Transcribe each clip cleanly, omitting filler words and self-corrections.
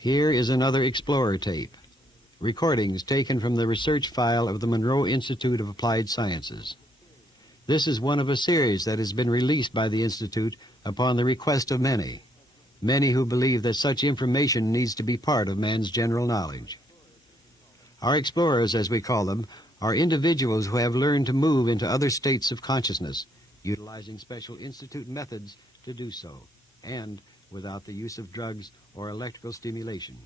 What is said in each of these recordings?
Here is another Explorer tape. Recordings taken from the research file of the Monroe Institute of Applied Sciences. This is one of a series that has been released by the Institute upon the request of many who believe that such information needs to be part of man's general knowledge. Our explorers, as we call them, are individuals who have learned to move into other states of consciousness, utilizing special Institute methods to do so, and without the use of drugs or electrical stimulation.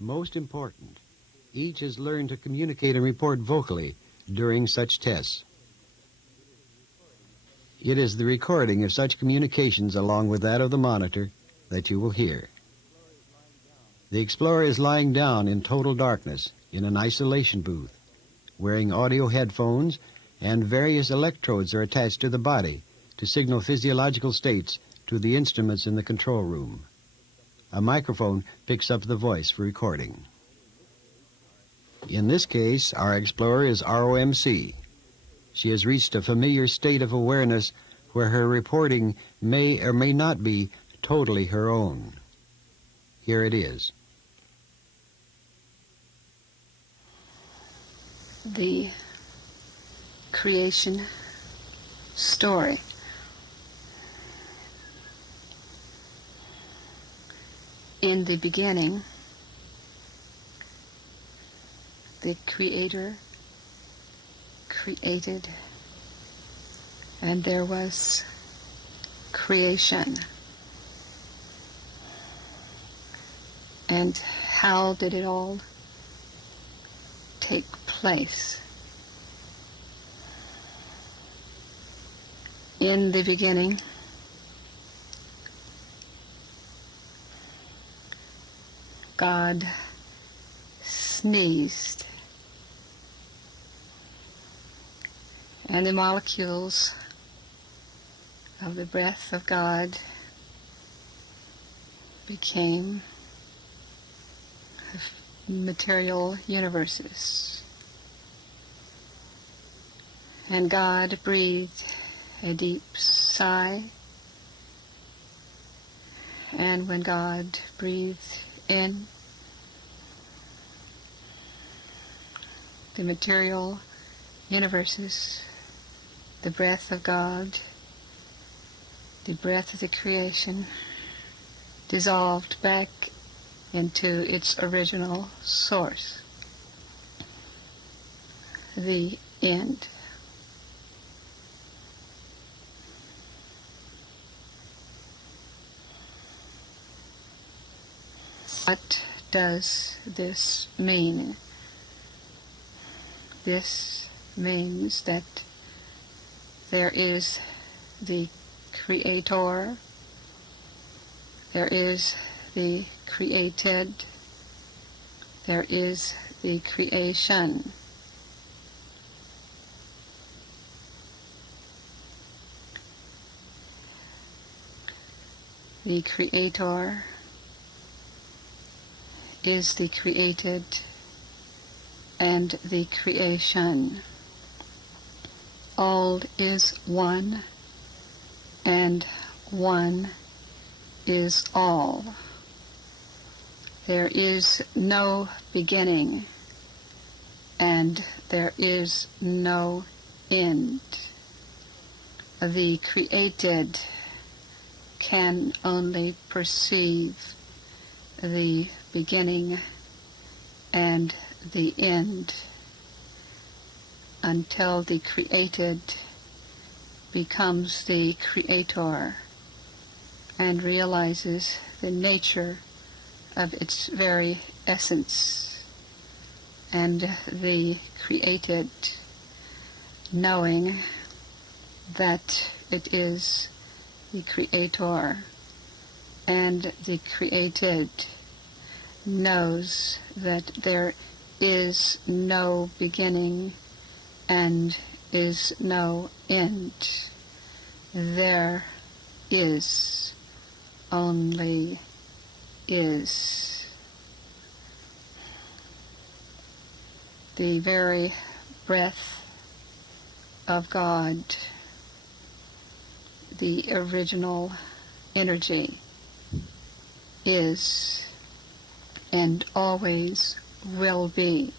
Most important, each has learned to communicate and report vocally during such tests. It is the recording of such communications along with that of the monitor that you will hear. The explorer is lying down in total darkness in an isolation booth, wearing audio headphones, and various electrodes are attached to the body to signal physiological states to the instruments in the control room. A microphone picks up the voice for recording. In this case, our explorer is ROMC. She has reached a familiar state of awareness where her reporting may or may not be totally her own. Here it is. The creation story. In the beginning, the Creator created, and there was creation. And how did it all take place? In the beginning, God sneezed, and the molecules of the breath of God became material universes. And God breathed a deep sigh, and when God breathed in, the material universes, the breath of God, the breath of the creation, dissolved back into its original source, the end. What does this mean? This means that there is the Creator, there is the created, there is the creation. The Creator is the created and the creation. All is one, and one is all. There is no beginning, and there is no end. The created can only perceive the beginning and the end until the created becomes the creator and realizes the nature of its very essence, and the created, knowing that it is the creator, and the created knows that there is no beginning and is no end. There is only is. The very breath of God, the original energy, is and always will be.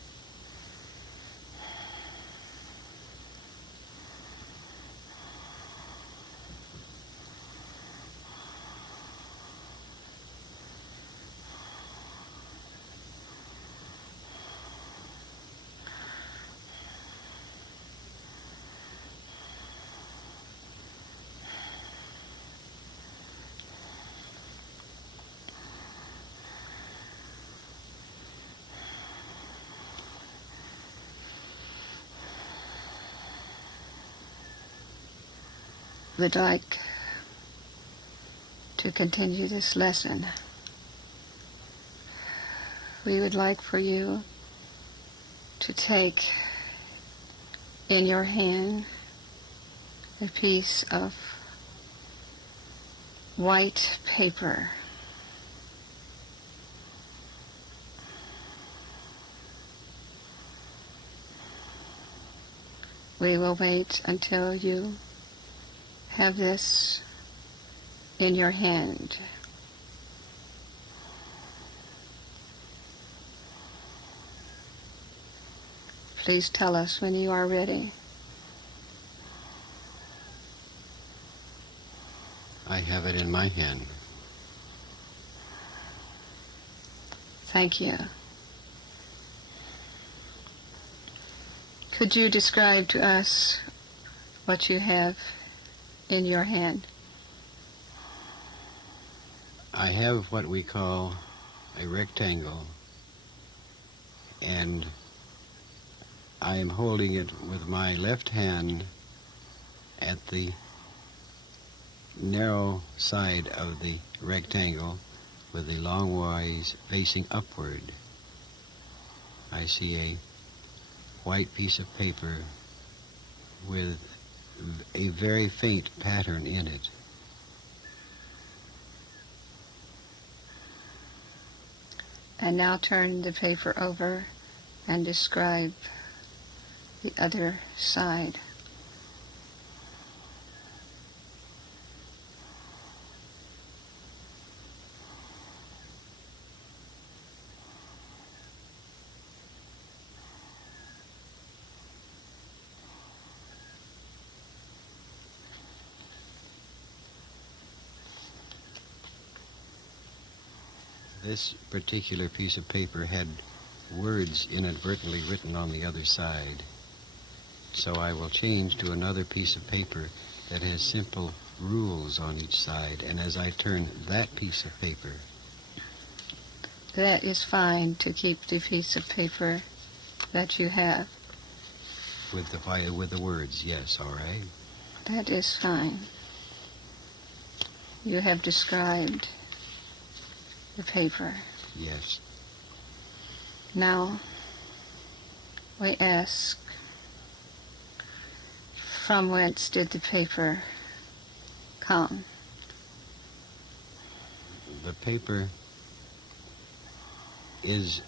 Would like to continue this lesson. We would like for you to take in your hand a piece of white paper. We will wait until you have this in your hand. Please tell us when you are ready. I have it in my hand. Thank you. Could you describe to us what you have in your hand? I have what we call a rectangle, and I am holding it with my left hand at the narrow side of the rectangle with the long wires facing upward. I see a white piece of paper with a very faint pattern in it. And now turn the paper over and describe the other side. This particular piece of paper had words inadvertently written on the other side. So I will change to another piece of paper that has simple rules on each side. And as I turn that piece of paper, That is fine to keep the piece of paper that you have. with the words, yes, all right. That is fine. You have described the paper. Yes. Now, we ask, from whence did the paper come? The paper is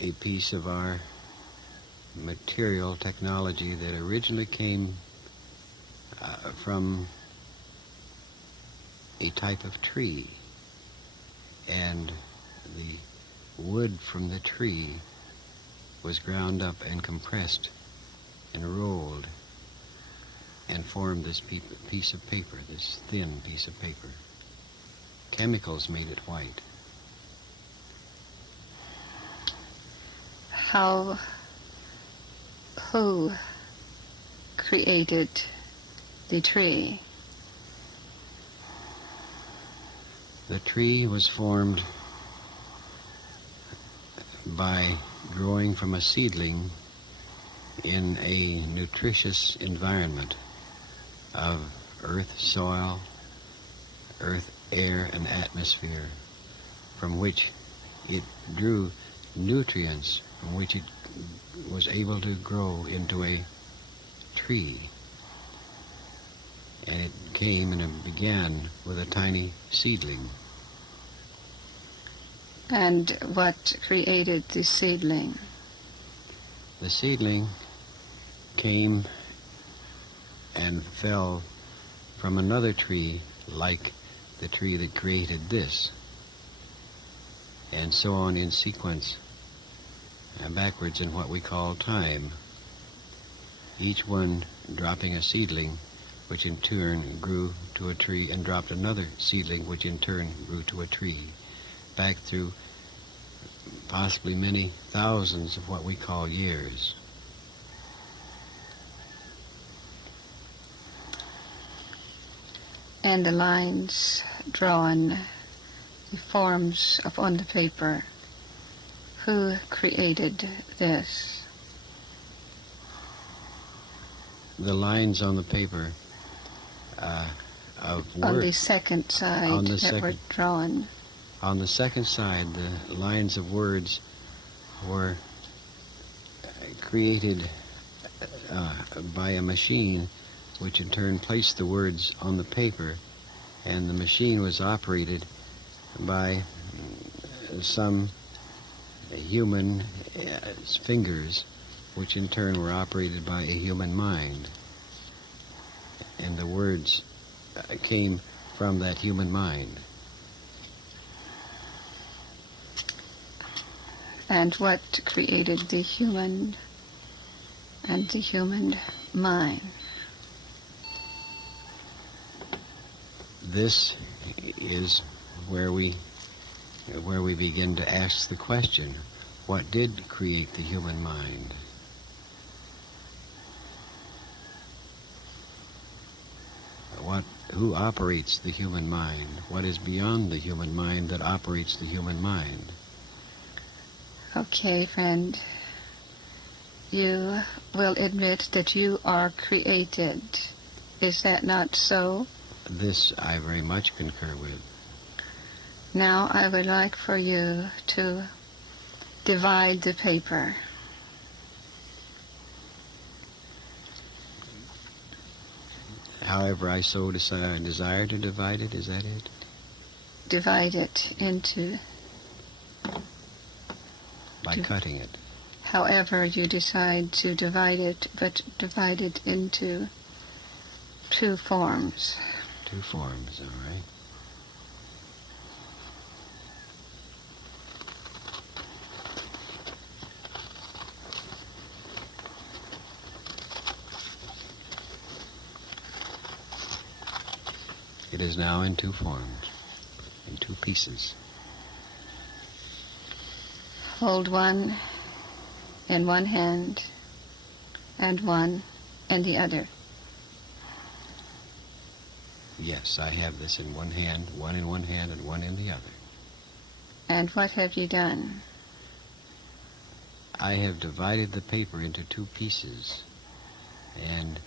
a piece of our material technology that originally came from a type of tree, and the wood from the tree was ground up and compressed and rolled and formed this piece of paper, this thin piece of paper. Chemicals made it white. Who created the tree? The tree was formed by growing from a seedling in a nutritious environment of earth, soil, earth, air, and atmosphere, from which it drew nutrients, from which it was able to grow into a tree. And it came and it began with a tiny seedling. And what created the seedling? The seedling came and fell from another tree like the tree that created this. and so on in sequence, backwards in what we call time, each one dropping a seedling, which in turn grew to a tree, and dropped another seedling, which in turn grew to a tree, back through possibly many thousands of what we call years. And the lines drawn, the forms upon the paper, who created this? The lines on the paper of work. On the second side that were drawn. On the second side, the lines of words were created by a machine, which in turn placed the words on the paper, and the machine was operated by some human fingers, which in turn were operated by a human mind. And the words came from that human mind. And what created the human and the human mind? This is where we begin to ask the question, what did create the human mind? Who operates the human mind? What is beyond the human mind that operates the human mind? Okay, friend. You will admit that you are created. Is that not so? This I very much concur with. Now I would like for you to divide the paper. However I so desire to divide it, is that it? Divide it into... By cutting it. However you decide to divide it, but divide it into two forms. Two forms, all right. It is now in two forms, in two pieces. Hold one in one hand and one in the other. Yes, I have this in one hand and one in the other. And what have you done? I have divided the paper into two pieces, and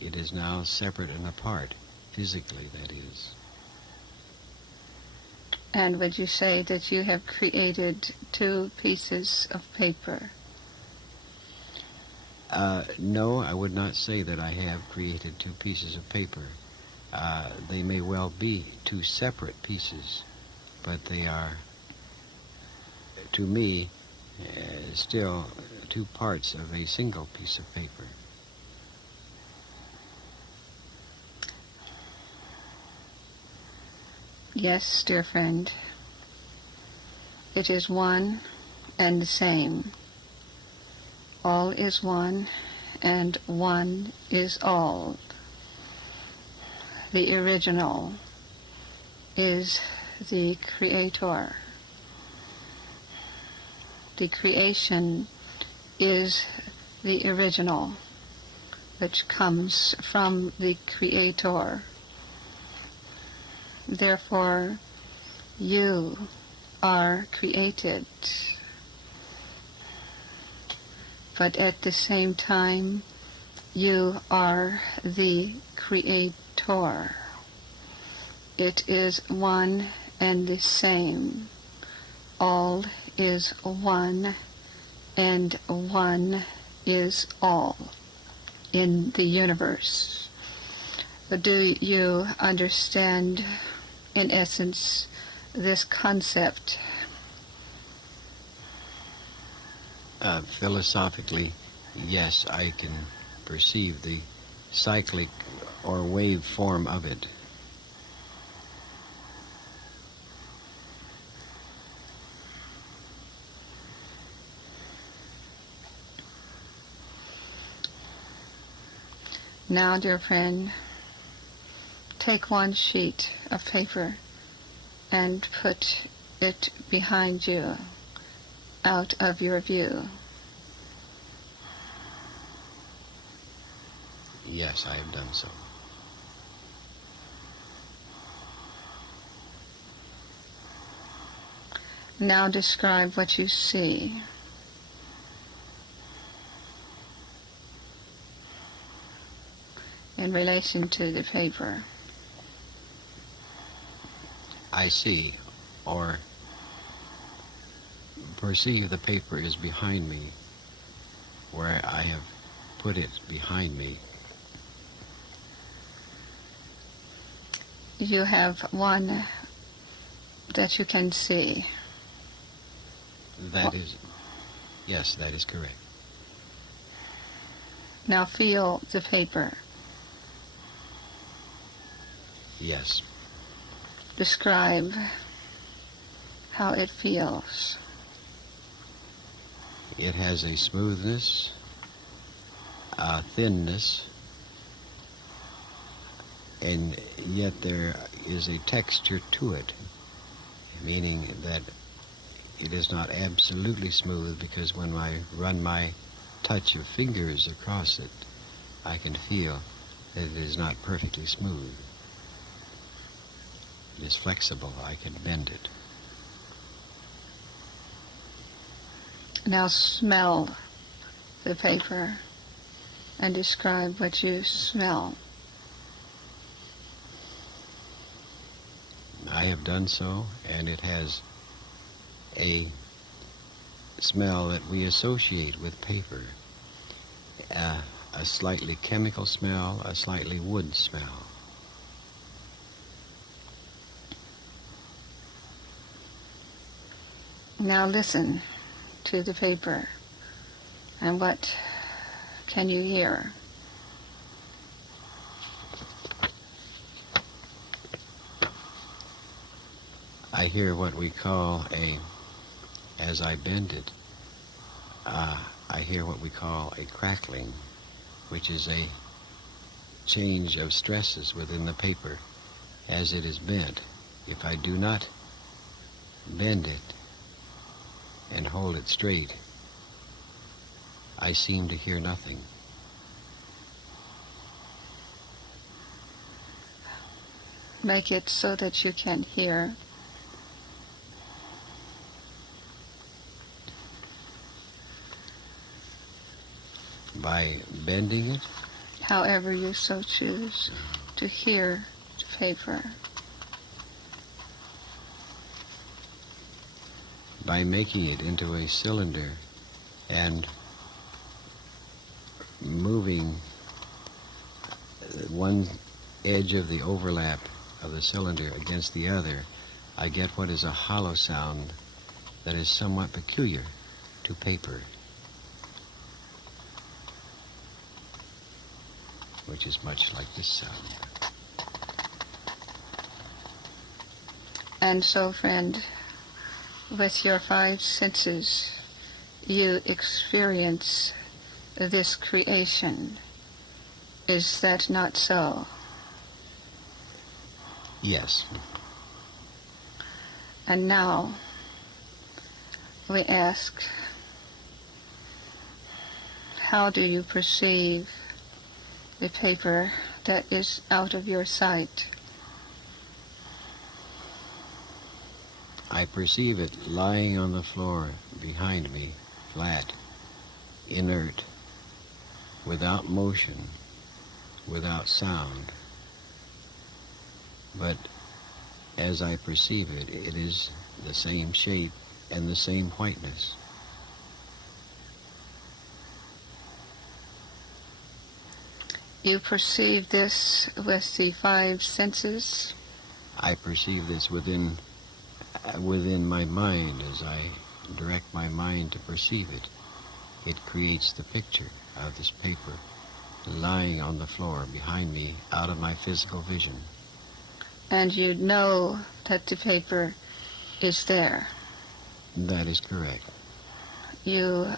it is now separate and apart, physically, that is. And would you say that you have created two pieces of paper? No, I would not say that I have created two pieces of paper. They may well be two separate pieces, but they are, to me, still two parts of a single piece of paper. Yes, dear friend. It is one and the same. All is one, and one is all. The original is the Creator. The creation is the original, which comes from the Creator. Therefore, you are created. But at the same time, you are the Creator. It is one and the same. All is one, and one is all in the universe. Do you understand, in essence, this concept? Philosophically, yes, I can perceive the cyclic or wave form of it. Now, dear friend, take one sheet of paper and put it behind you, out of your view. Yes, I have done so. Now describe what you see. In relation to the paper. I see, or perceive the paper is behind me, where I have put it behind me. You have one that you can see. That is, yes, that is correct. Now feel the paper. Yes. Describe how it feels. It has a smoothness, a thinness, and yet there is a texture to it, meaning that it is not absolutely smooth, because when I run my touch of fingers across it, I can feel that it is not perfectly smooth. It is flexible. I can bend it. Now smell the paper and describe what you smell. I have done so, and it has a smell that we associate with paper. A slightly chemical smell, a slightly wood smell. Now listen to the paper, and what can you hear? I hear what we call as I bend it, I hear what we call a crackling, which is a change of stresses within the paper as it is bent. If I do not bend it and hold it straight, I seem to hear nothing. Make it so that you can hear. By bending it? However you so choose to hear the paper. By making it into a cylinder and moving one edge of the overlap of the cylinder against the other, I get what is a hollow sound that is somewhat peculiar to paper, which is much like this sound. And so, friend, with your five senses, you experience this creation. Is that not so? Yes. And now we ask, how do you perceive the paper that is out of your sight? I perceive it lying on the floor behind me, flat, inert, without motion, without sound. But as I perceive it, it is the same shape and the same whiteness. You perceive this with the five senses? I perceive this within my mind as I direct my mind to perceive it. It creates the picture of this paper lying on the floor behind me out of my physical vision. And you know that the paper is there. That is correct. You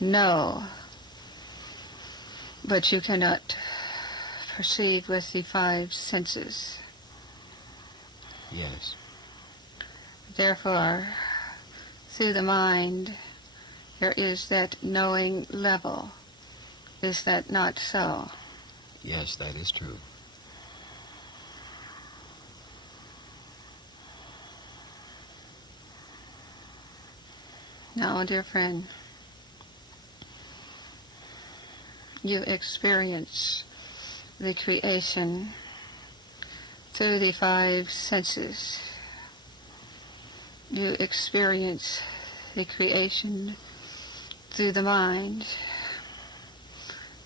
know, but you cannot perceive with the five senses. Yes. Therefore, through the mind, there is that knowing level. Is that not so? Yes, that is true. Now, dear friend, you experience the creation through the five senses. You experience the creation through the mind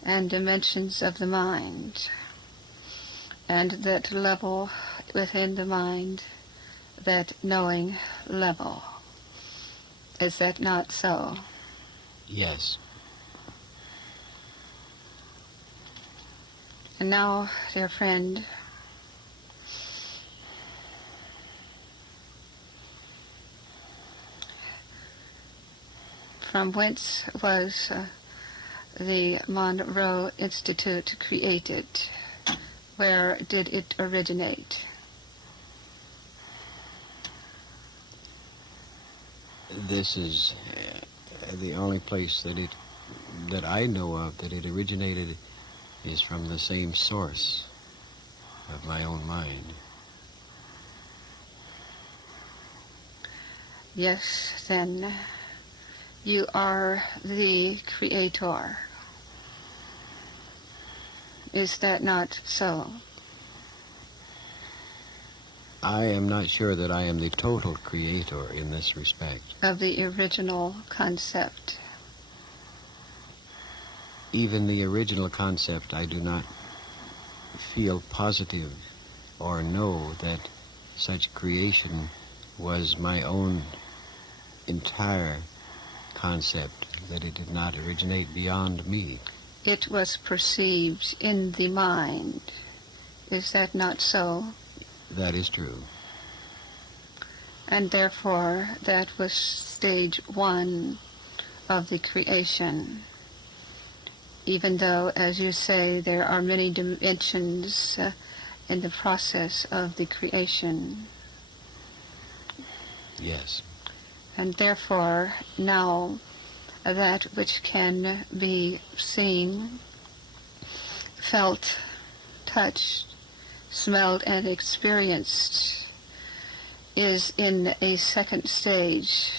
and dimensions of the mind, and that level within the mind, that knowing level. Is that not so? Yes. And now, dear friend, from whence was the Monroe Institute created? Where did it originate? This is the only place that I know of that it originated is from the same source of my own mind. Yes, then you are the creator. Is that not so? I am not sure that I am the total creator in this respect. Of the original concept. Even the original concept, I do not feel positive or know that such creation was my own entire concept, that it did not originate beyond me. It was perceived in the mind. Is that not so? That is true. And therefore, that was stage one of the creation. Even though, as you say, there are many dimensions in the process of the creation. Yes. And therefore, now, that which can be seen, felt, touched, smelled, and experienced is in a second stage,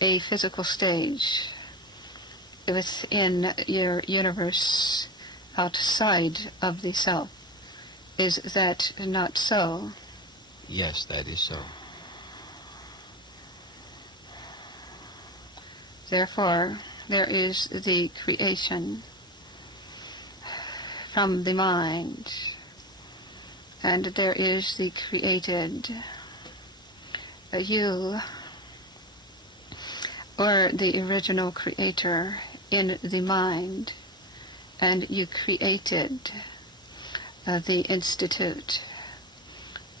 a physical stage, within your universe, outside of the self. Is that not so? Yes, that is so. Therefore, there is the creation from the mind, and there is the created. You, or the original creator in the mind, and you created the institute.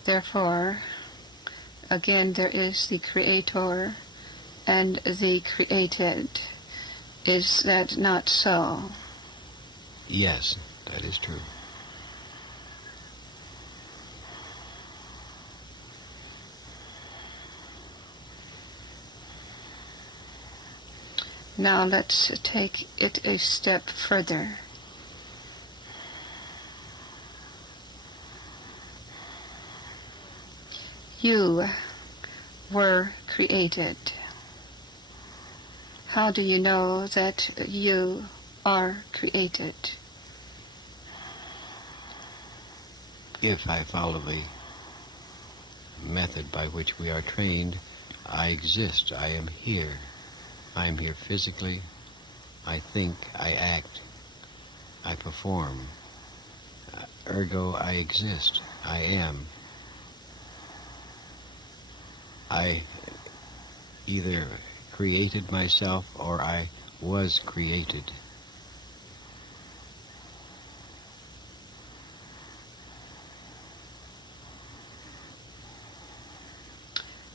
Therefore, again, there is the creator and the created. Is that not so? Yes, that is true. Now let's take it a step further. You were created. How do you know that you are created? If I follow the method by which we are trained, I exist. I am here. I am here physically. I think, I act, I perform. Ergo, I exist. I am. I either created myself or I was created.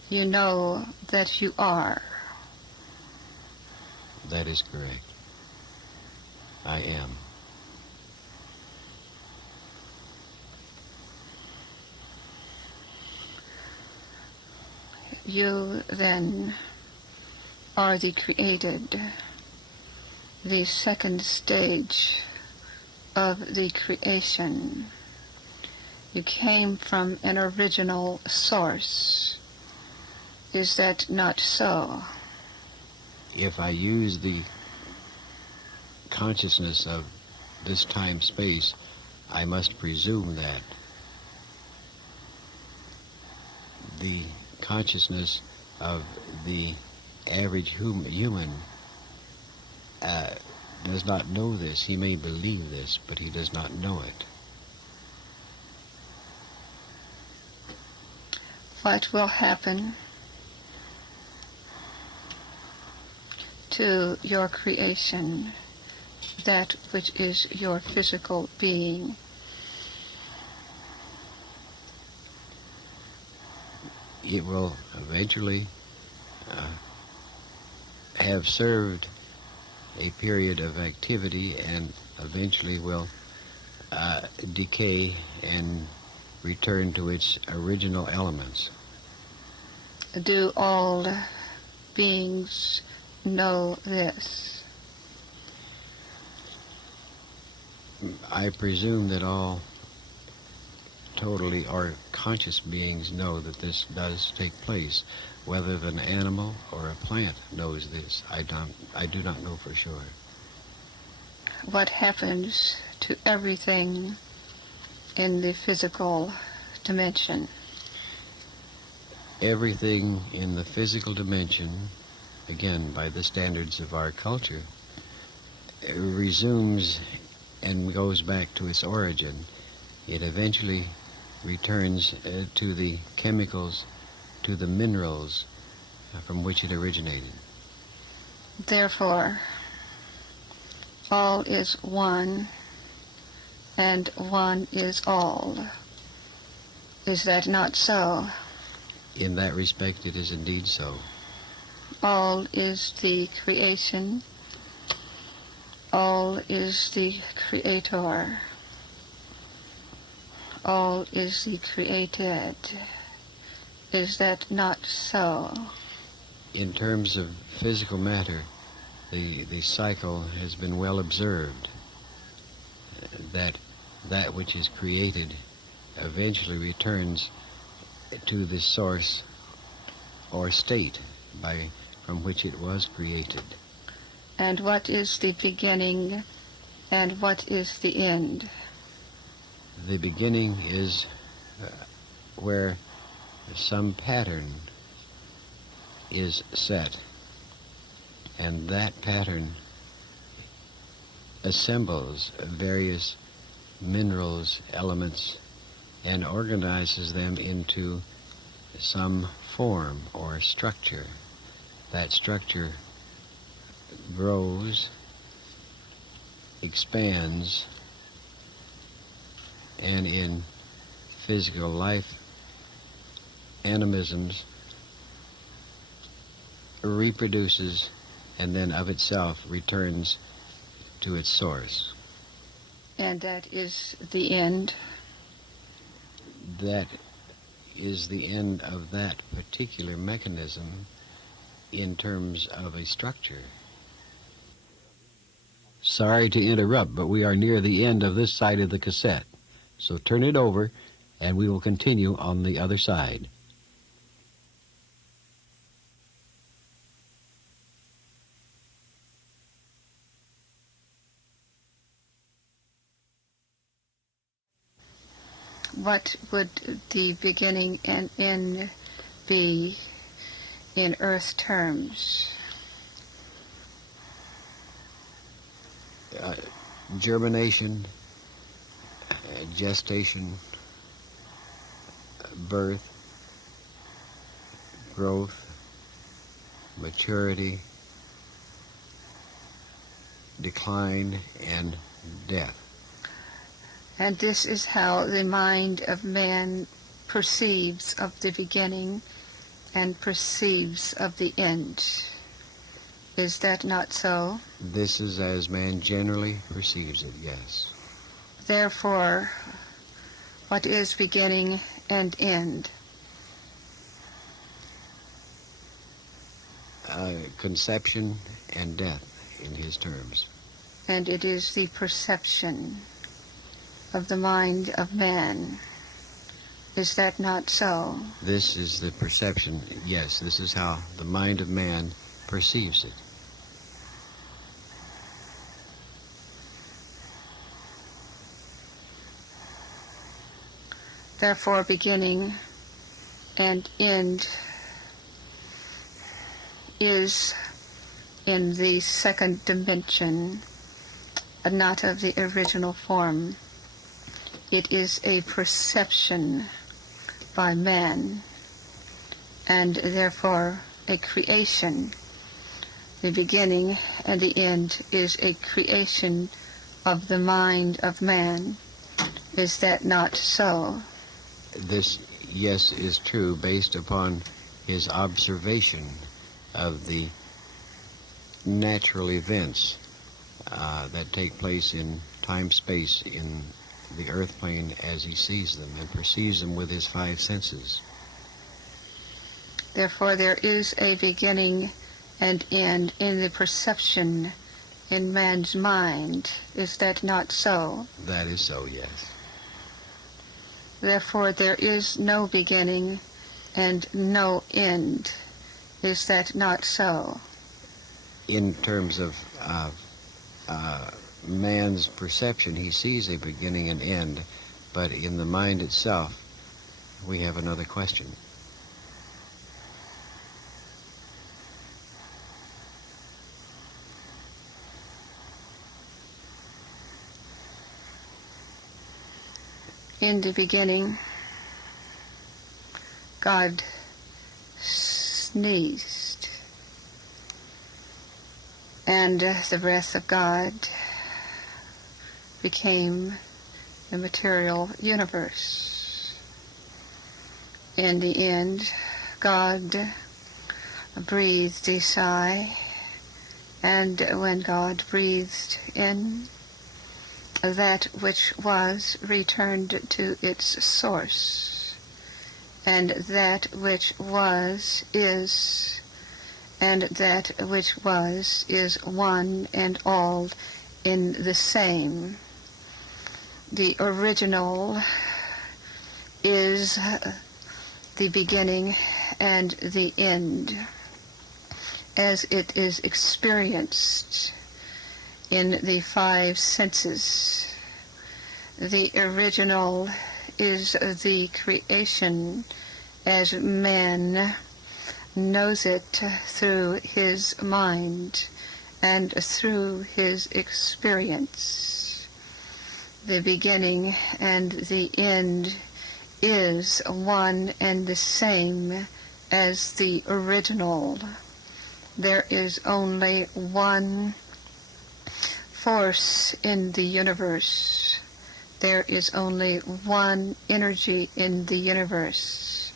You know that you are. That is correct. I am. You then are the created, the second stage of the creation. You came from an original source. Is that not so? If I use the consciousness of this time-space, I must presume that the consciousness of the average human does not know this. He may believe this, but he does not know it. What will happen to your creation, that which is your physical being? It will eventually have served a period of activity and eventually will decay and return to its original elements. Do all beings know this? I presume that all totally or conscious beings know that this does take place. Whether an animal or a plant knows this, I do not know for sure. What happens to everything in the physical dimension? Everything in the physical dimension, again, by the standards of our culture, resumes and goes back to its origin. It eventually returns to the chemicals, to the minerals from which it originated. Therefore, all is one, and one is all. Is that not so? In that respect, it is indeed so. All is the creation. All is the creator. All is the created. Is that not so? In terms of physical matter, the cycle has been well observed, that which is created eventually returns to the source or state from which it was created. And what is the beginning and what is the end? The beginning is where some pattern is set, and that pattern assembles various minerals, elements, and organizes them into some form or structure. That structure grows, expands, and in physical life, animisms reproduces and then of itself returns to its source. And that is the end? That is the end of that particular mechanism in terms of a structure. Sorry to interrupt, but we are near the end of this side of the cassette. So turn it over and we will continue on the other side. What would the beginning and end be in Earth terms? Germination, gestation, birth, growth, maturity, decline, and death. And this is how the mind of man perceives of the beginning and perceives of the end. Is that not so? This is as man generally perceives it, yes. Therefore, what is beginning and end? conception and death in his terms. And it is the perception of the mind of man. Is that not so? This is the perception, yes, this is how the mind of man perceives it. Therefore, beginning and end is in the second dimension, not of the original form. It is a perception by man, and therefore a creation. The beginning and the end is a creation of the mind of man. Is that not so? This, yes, is true based upon his observation of the natural events that take place in time-space in the earth plane as he sees them and perceives them with his five senses. Therefore, there is a beginning and end in the perception in man's mind. Is that not so? That is so, yes. Therefore, there is no beginning and no end. Is that not so? In terms of man's perception, he sees a beginning and end, but in the mind itself, we have another question. In the beginning, God sneezed, and the breath of God became the material universe. In the end, God breathed a sigh, and when God breathed in, that which was returned to its source, and that which was is, and that which was is one and all in the same. The original is the beginning and the end, as it is experienced in the five senses. The original is the creation as man knows it through his mind and through his experience. The beginning and the end is one and the same as the original. There is only one force in the universe. There is only one energy in the universe.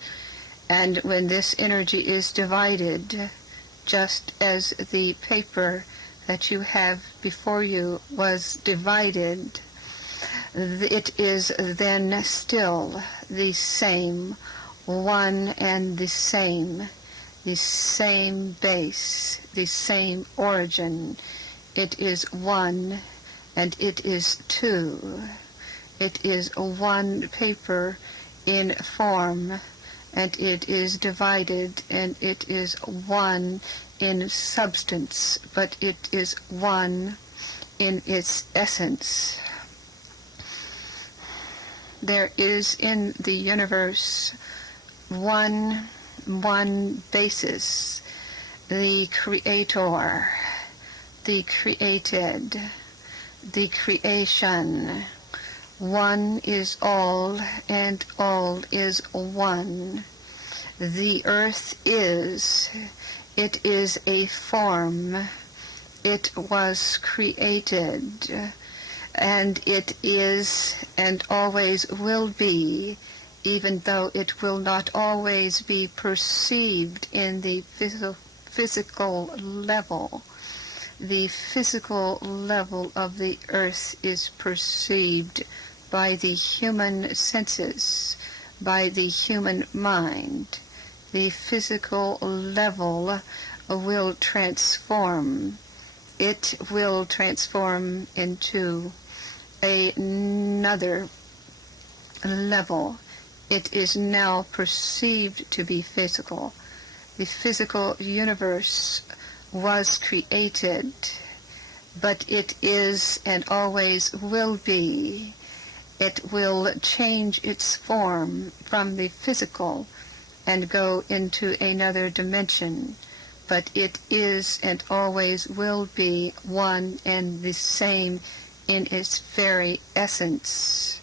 And when this energy is divided, just as the paper that you have before you was divided, it is then still the same, one and the same base, the same origin. It is one and it is two. It is one paper in form, and it is divided, and it is one in substance, but it is one in its essence. There is in the universe one basis, the creator, the created, the creation. One is all, and all is one. The earth is, it is a form. It was created, and it is and always will be, even though it will not always be perceived in the physical level. The physical level of the earth is perceived by the human senses, by the human mind. The physical level will transform. It will transform into another level. It is now perceived to be physical. The physical universe was created, but it is and always will be. It will change its form from the physical and go into another dimension, but it is and always will be one and the same in its very essence.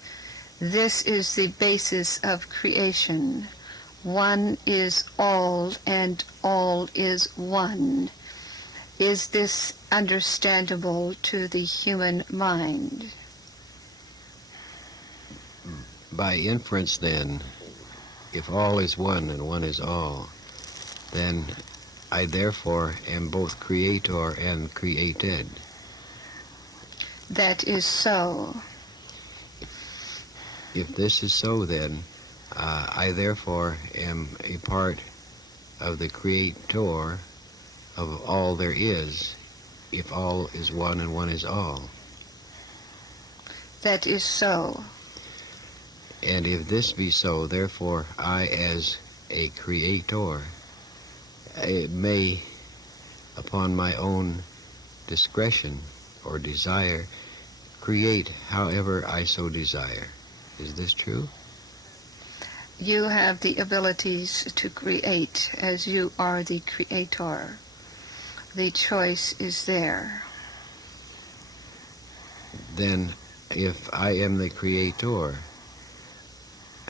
This is the basis of creation. One is all and all is one. Is this understandable to the human mind? By inference, then, if all is one and one is all, then I therefore am both creator and created. That is so. If this is so, then I therefore am a part of the creator of all there is, if all is one and one is all. That is so. And if this be so, therefore I, as a creator, I may, upon my own discretion or desire, create however I so desire. Is this true? You have the abilities to create as you are the creator. The choice is there. Then, if I am the creator,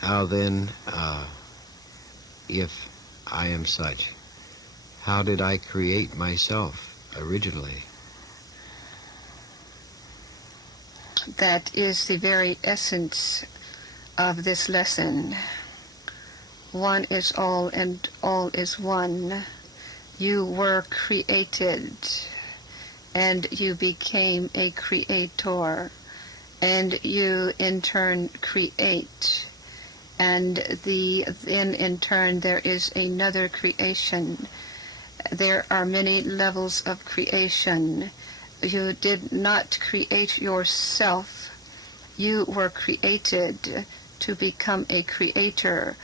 how then, if I am such, how did I create myself originally? That is the very essence of this lesson. One is all and all is one. You were created and you became a creator, and you in turn create, and then in turn there is another creation. There are many levels of creation. You did not create yourself. You were created to become a creator.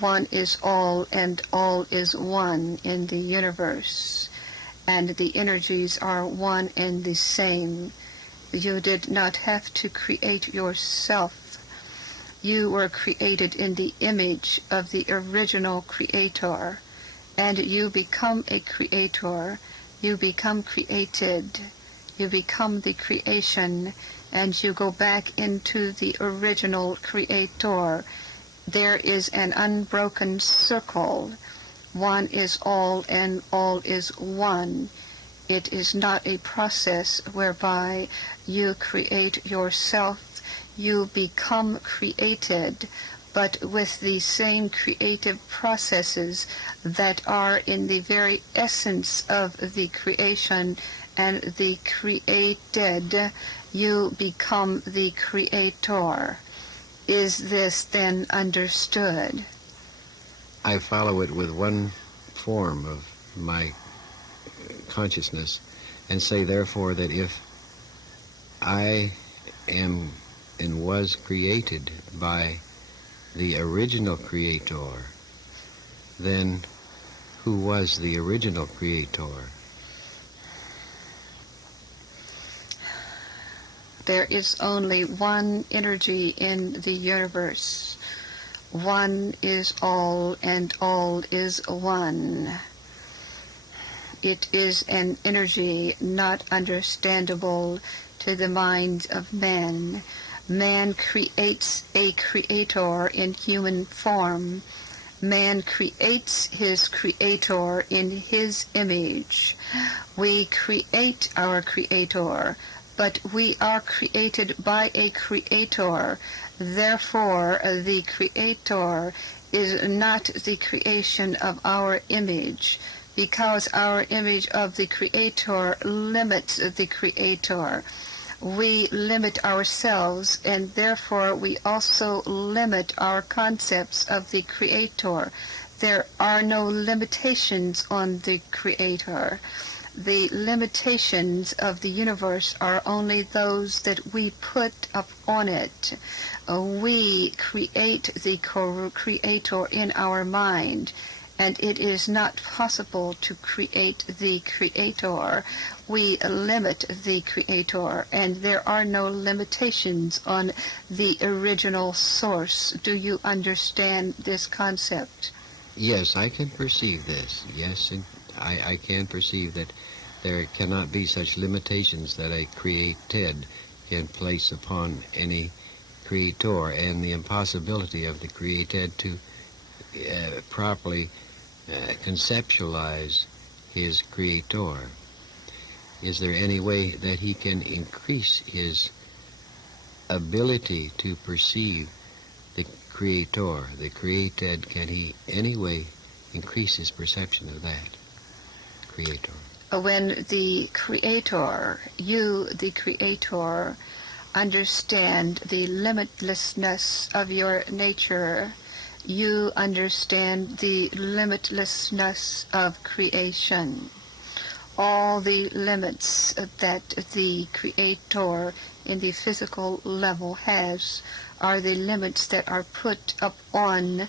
One is all and all is one in the universe, and the energies are one and the same. You did not have to create yourself. You were created in the image of the original creator, and you become a creator. You become created. You become the creation, and you go back into the original creator. There is an unbroken circle. One is all and all is one. It is not a process whereby you create yourself. You become created, but with the same creative processes that are in the very essence of the creation and the created, you become the creator. Is this then understood? I follow it with one form of my consciousness and say, therefore, that if I am and was created by the original creator, then who was the original creator? There is only one energy in the universe. One is all and all is one. It is an energy not understandable to the minds of men. Man creates a creator in human form. Man creates his creator in his image. We create our creator, but we are created by a creator. Therefore, the creator is not the creation of our image, because our image of the creator limits the creator. We limit ourselves, and therefore we also limit our concepts of the creator. There are no limitations on the Creator. The limitations of the universe are only those that we put up on it. We create the Creator in our mind, and it is not possible to create the Creator. We limit the Creator, and there are no limitations on the original source. Do you understand this concept? Yes, I can perceive this. Yes, and I can perceive that there cannot be such limitations that a created can place upon any creator, and the impossibility of the created to properly conceptualize his creator. Is there any way that he can increase his ability to perceive the creator, the created? Can he any way increase his perception of that creator? When the Creator, you, the Creator, understand the limitlessness of your nature, you understand the limitlessness of creation. All the limits that the Creator in the physical level has are the limits that are put up on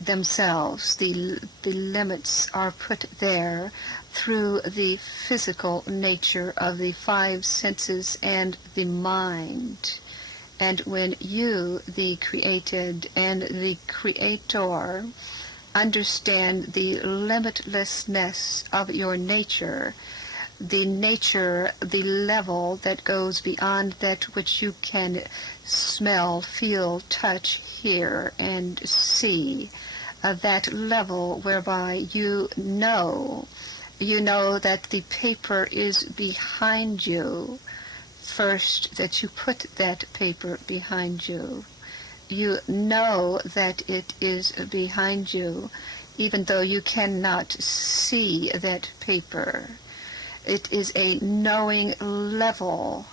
themselves. The limits are put there through the physical nature of the five senses and the mind. And when you, the created, and the Creator understand the limitlessness of your nature, the level that goes beyond that which you can smell, feel, touch, hear, and see, that level whereby you know that the paper is behind you. First, that you put that paper behind you. You know that it is behind you, even though you cannot see that paper. It is a knowing level.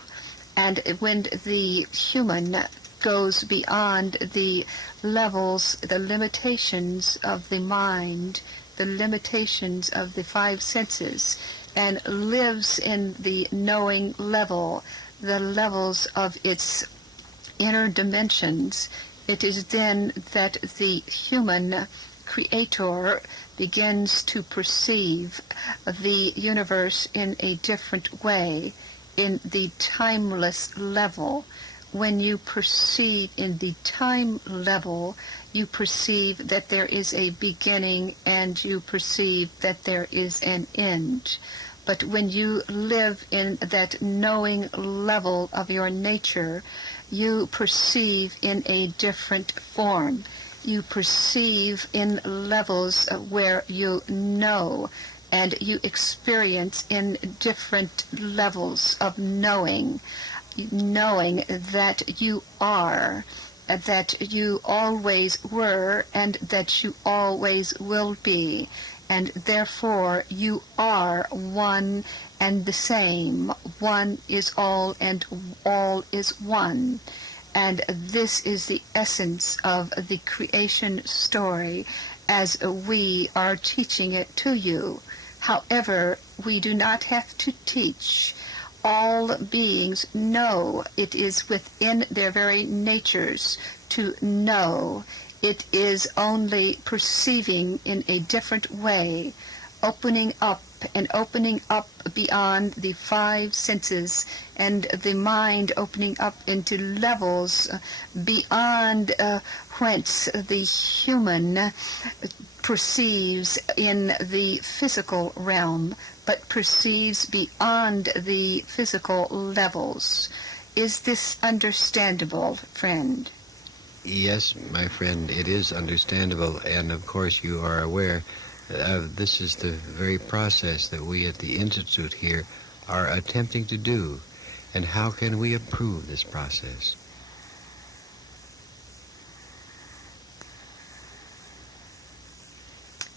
And when the human goes beyond the levels, the limitations of the mind, the limitations of the five senses, and lives in the knowing level, the levels of its inner dimensions, it is then that the human creator begins to perceive the universe in a different way, in the timeless level. When you perceive in the time level, you perceive that there is a beginning and you perceive that there is an end. But when you live in that knowing level of your nature, you perceive in a different form. You perceive in levels where you know, and you experience in different levels of knowing that you are, that you always were, and that you always will be. And therefore you are one and the same. One is all and all is one. And this is the essence of the creation story as we are teaching it to you. However, we do not have to teach. All beings know. It is within their very natures to know. It is only perceiving in a different way, opening up beyond the five senses, and the mind opening up into levels beyond whence the human perceives in the physical realm, but perceives beyond the physical levels. Is this understandable, friend? Yes, my friend, it is understandable, and of course you are aware this is the very process that we at the Institute here are attempting to do. And how can we improve this process?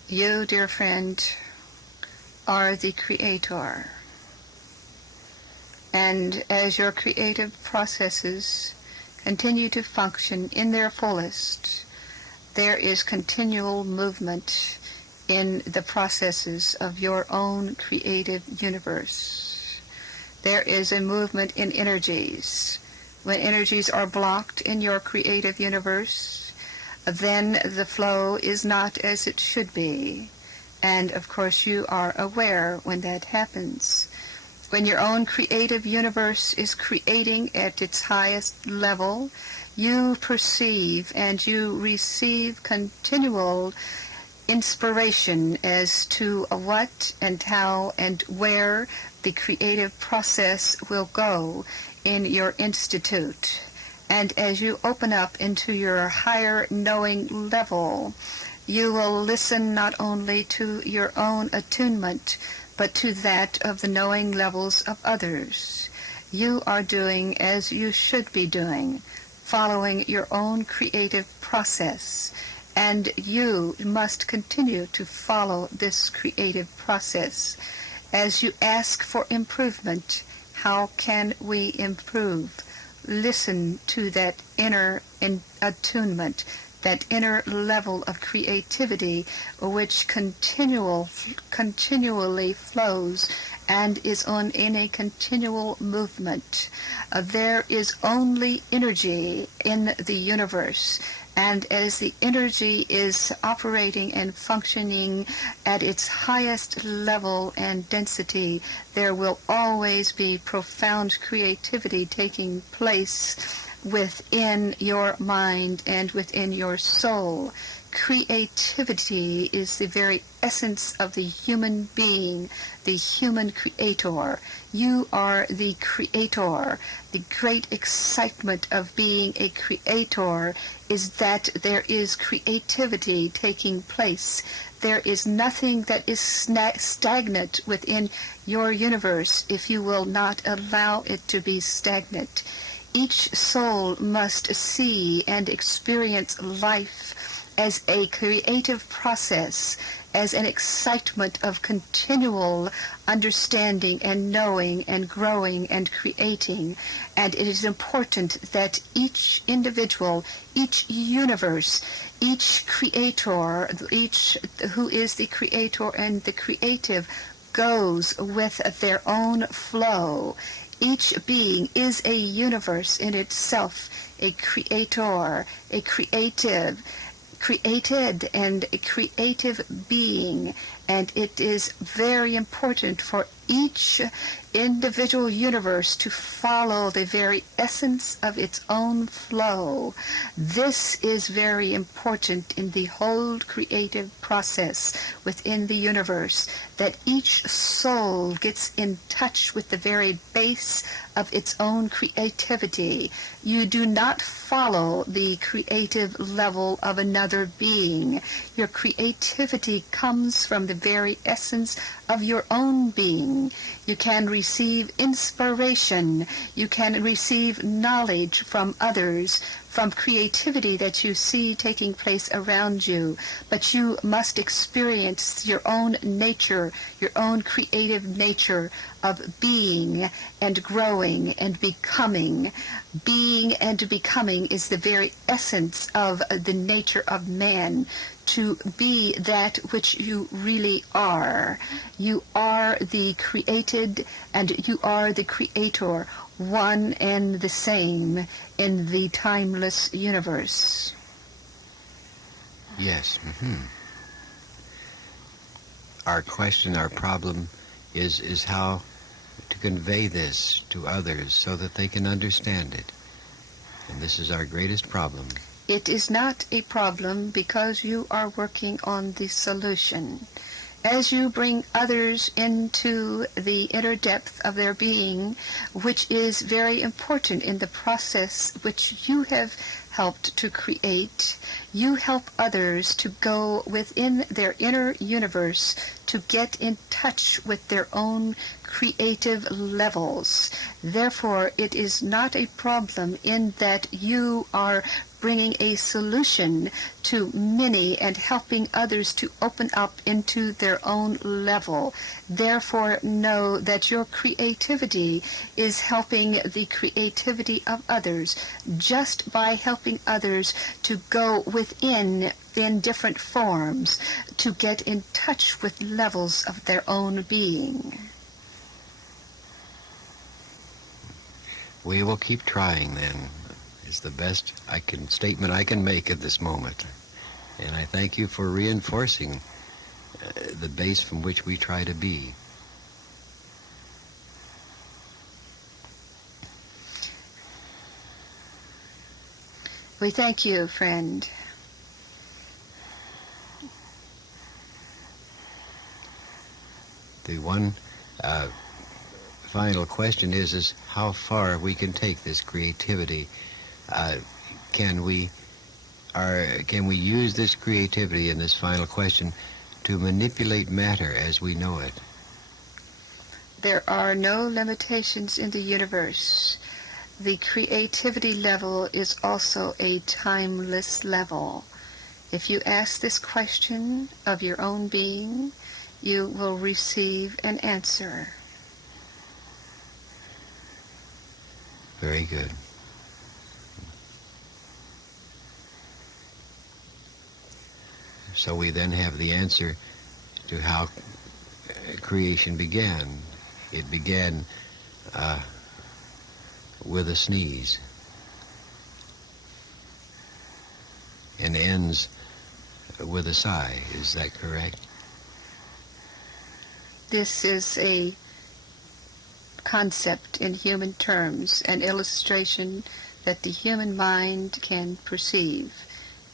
You, dear friend, are the creator. And as your creative processes continue to function in their fullest, there is continual movement in the processes of your own creative universe. There is a movement in energies. When energies are blocked in your creative universe, then the flow is not as it should be. And of course you are aware when that happens. When your own creative universe is creating at its highest level, you perceive and you receive continual inspiration as to what and how and where the creative process will go in your institute. And as you open up into your higher knowing level, you will listen not only to your own attunement, but to that of the knowing levels of others. You are doing as you should be doing, following your own creative process, and you must continue to follow this creative process. As you ask for improvement, how can we improve? Listen to that inner attunement, that inner level of creativity which continually flows and is in a continual movement. There is only energy in the universe, and as the energy is operating and functioning at its highest level and density, there will always be profound creativity taking place within your mind and within your soul. Creativity is the very essence of the human being, the human creator. You are the creator. The great excitement of being a creator is that there is creativity taking place. There is nothing that is stagnant within your universe if you will not allow it to be stagnant. Each soul must see and experience life as a creative process, as an excitement of continual understanding and knowing and growing and creating. And it is important that each individual, each universe, each creator, each who is the creator and the creative goes with their own flow. Each being is a universe in itself, a creator, a created and a creative being, and it is very important for each individual universe to follow the very essence of its own flow. This is very important in the whole creative process within the universe, that each soul gets in touch with the very base of its own creativity. You do not follow the creative level of another being. Your creativity comes from the very essence of your own being. You can receive inspiration. You can receive knowledge from others, from creativity that you see taking place around you. But you must experience your own nature, your own creative nature of being and growing and becoming. Being and becoming is the very essence of the nature of man, to be that which you really are. You are the created and you are the creator, one and the same in the timeless universe. Yes. Our question, our problem is how to convey this to others so that they can understand it. And this is our greatest problem. It is not a problem because you are working on the solution. As you bring others into the inner depth of their being, which is very important in the process which you have helped to create, you help others to go within their inner universe to get in touch with their own creative levels. Therefore, it is not a problem in that you are bringing a solution to many and helping others to open up into their own level. Therefore, know that your creativity is helping the creativity of others just by helping others to go within in different forms to get in touch with levels of their own being. We will keep trying then. It's the best statement I can make at this moment. And I thank you for reinforcing the base from which we try to be. We thank you, friend. The one final question is how far we can take this creativity. Can we use this creativity in this final question to manipulate matter as we know it? There are no limitations in the universe. The creativity level is also a timeless level. If you ask this question of your own being, you will receive an answer. Very good. So we then have the answer to how creation began. It began with a sneeze and ends with a sigh. Is that correct? This is a concept in human terms, an illustration that the human mind can perceive,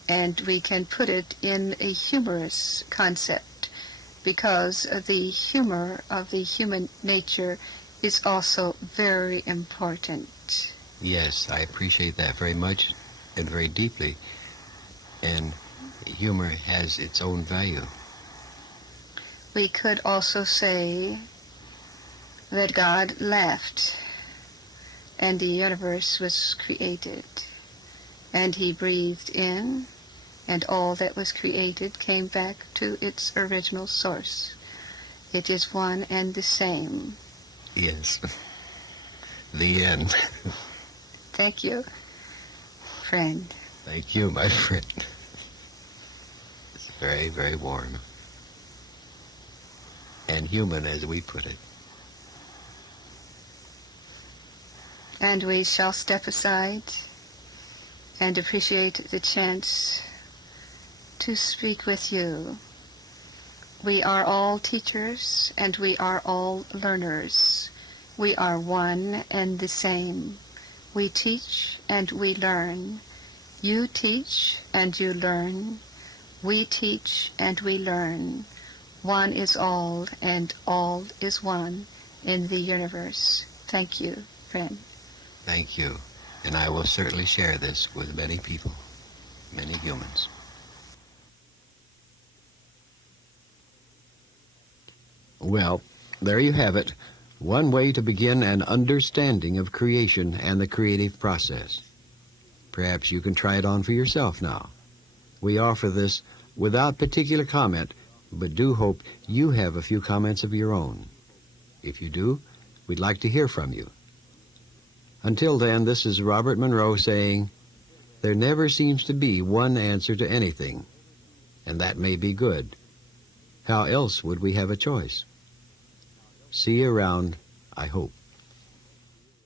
and we can put it in a humorous concept because the humor of the human nature is also very important. Yes, I appreciate that very much and very deeply. And humor has its own value. We could also say that God laughed and the universe was created, and he breathed in, and all that was created came back to its original source. It is one and the same. Yes. The end. Thank you, friend. Thank you, my friend. It's very, very warm. And human, as we put it. And we shall step aside and appreciate the chance to speak with you. We are all teachers and we are all learners. We are one and the same. We teach and we learn. You teach and you learn. We teach and we learn. One is all and all is one in the universe. Thank you, friend. Thank you. And I will certainly share this with many people, many humans. Well, there you have it. One way to begin an understanding of creation and the creative process. Perhaps you can try it on for yourself now. We offer this without particular comment, but do hope you have a few comments of your own. If you do, we'd like to hear from you. Until then, this is Robert Monroe saying, there never seems to be one answer to anything, and that may be good. How else would we have a choice? See you around, I hope.